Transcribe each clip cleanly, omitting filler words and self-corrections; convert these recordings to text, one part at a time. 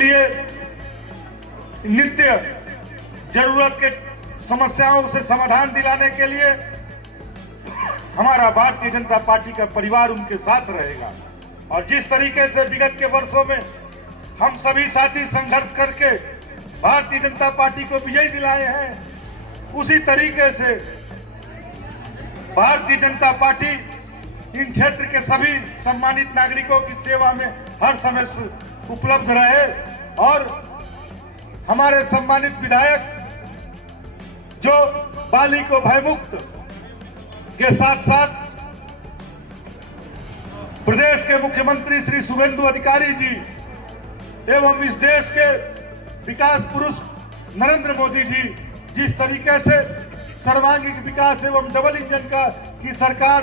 लिए नित्य जरूरत के समस्याओं से समाधान दिलाने के लिए हमारा भारतीय जनता पार्टी का परिवार उनके साथ रहेगा। और जिस तरीके से विगत के वर्षों में हम सभी साथी संघर्ष करके भारतीय जनता पार्टी को विजय दिलाए हैं, उसी तरीके से भारतीय जनता पार्टी इन क्षेत्र के सभी सम्मानित नागरिकों की सेवा में हर समय उपलब्ध रहे और हमारे सम्मानित विधायक जो बाली को भयमुक्त के साथ साथ प्रदेश के मुख्यमंत्री श्री शुभेंदु अधिकारी जी एवं इस देश के विकास पुरुष नरेंद्र मोदी जी जिस तरीके से सर्वांगीण विकास एवं डबल इंजन की सरकार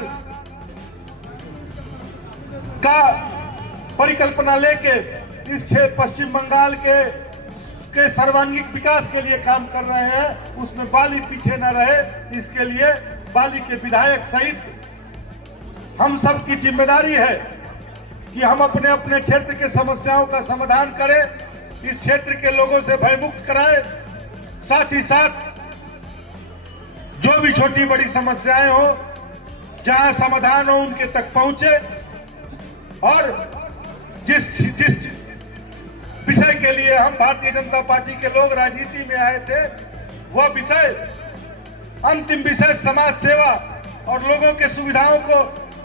का परिकल्पना लेके इस पश्चिम बंगाल के सर्वांगीण विकास के लिए काम कर रहे हैं, उसमें बाली पीछे न रहे, इसके लिए बाली के विधायक सहित हम सब की जिम्मेदारी है कि हम अपने अपने क्षेत्र के समस्याओं का समाधान करें, इस क्षेत्र के लोगों से भयमुक्त कराएं, साथ ही साथ जो भी छोटी बड़ी समस्याएं हो जहां समाधान हो उनके तक पहुंचे और जिस विषय के लिए हम भारतीय जनता पार्टी के लोग राजनीति में आए थे वह विषय अंतिम विषय समाज सेवा और लोगों के सुविधाओं को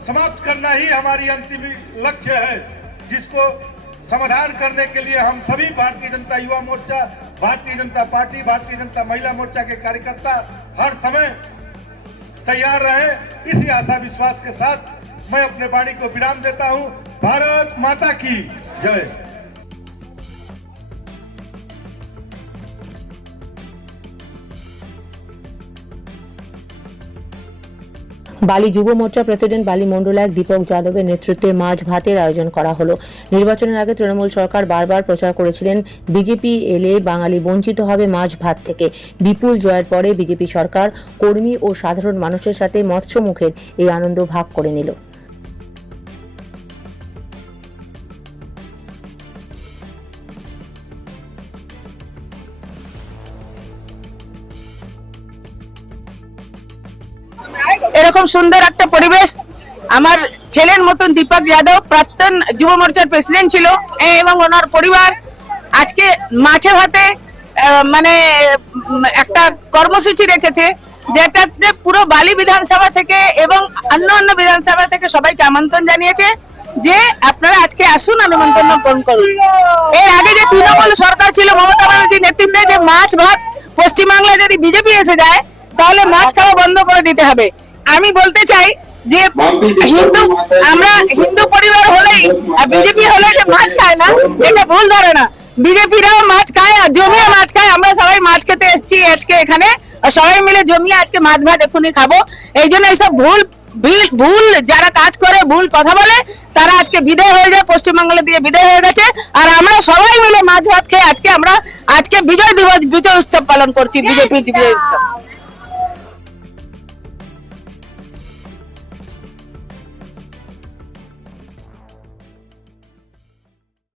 समाप्त करना ही हमारी अंतिम लक्ष्य है, जिसको समाधान करने के लिए हम सभी भारतीय जनता युवा मोर्चा, भारतीय जनता पार्टी, भारतीय जनता महिला मोर्चा के कार्यकर्ता हर समय तैयार रहे। इसी आशा विश्वास के साथ मैं अपने वाणी को विराम देता हूं। भारत माता की जय। বালি যুব মোর্চা প্রেসিডেন্ট বালি মন্ডলায়ক দীপক যাদবের নেতৃত্বে মাছ ভাতের আয়োজন করা হলো। নির্বাচনের আগে তৃণমূল সরকার বারবার প্রচার করেছিলেন বিজেপি এলে বাঙালি বঞ্চিত হবে মাছ ভাত থেকে। বিপুল জয়ের পরে বিজেপি সরকার কর্মী ও সাধারণ মানুষের সাথে মৎস্য মুখের এই আনন্দ ভাগ করে নিল। এরকম সুন্দর একটা পরিবেশ আমার ছেলের মতন দীপক যাদব প্রাক্তন যুব মোর্চার প্রেসিডেন্ট ছিল এবং ওনার পরিবার আজকে মাছে ভাতে মানে একটা কর্মসূচি রেখেছে, যেটাতে পুরো বালি বিধানসভা থেকে এবং অন্য বিধানসভা থেকে সবাইকে আমন্ত্রণ জানিয়েছে যে আপনারা আজকে আসুন, আমন্ত্রণ গ্রহণ করুন। এর আগে যে তৃণমূল সরকার ছিল মমতা ব্যানার্জির নেতৃত্বে, যে মাছ ভাত পশ্চিমবাংলায় যদি বিজেপি এসে যায় তাহলে মাছ খাওয়া বন্ধ করে দিতে হবে। আমি বলতে চাই যে আমরা হিন্দু পরিবার হলেই বিজেপি হলে যে মাছ খায় না, এটা ভুল ধারণা। বিজেপিরাও মাছ খায় আর জমিয়ে মাছ খায়। আমরা সবাই মাছ খেতে এসেছি আজকে এখানে, সবাই মিলে জমিয়ে আজকে মাছ ভাত এখনই খাবো। এই জন্য এইসব ভুল যারা কাজ করে, ভুল কথা বলে, তারা আজকে বিদায় হয়ে যায়, পশ্চিমবাংলা দিয়ে বিদায় হয়ে গেছে। আর আমরা সবাই মিলে মাছ ভাত খেয়ে আজকে বিজয় দিবস, বিজয় উৎসব পালন করছি, বিজেপির বিজয় উৎসব।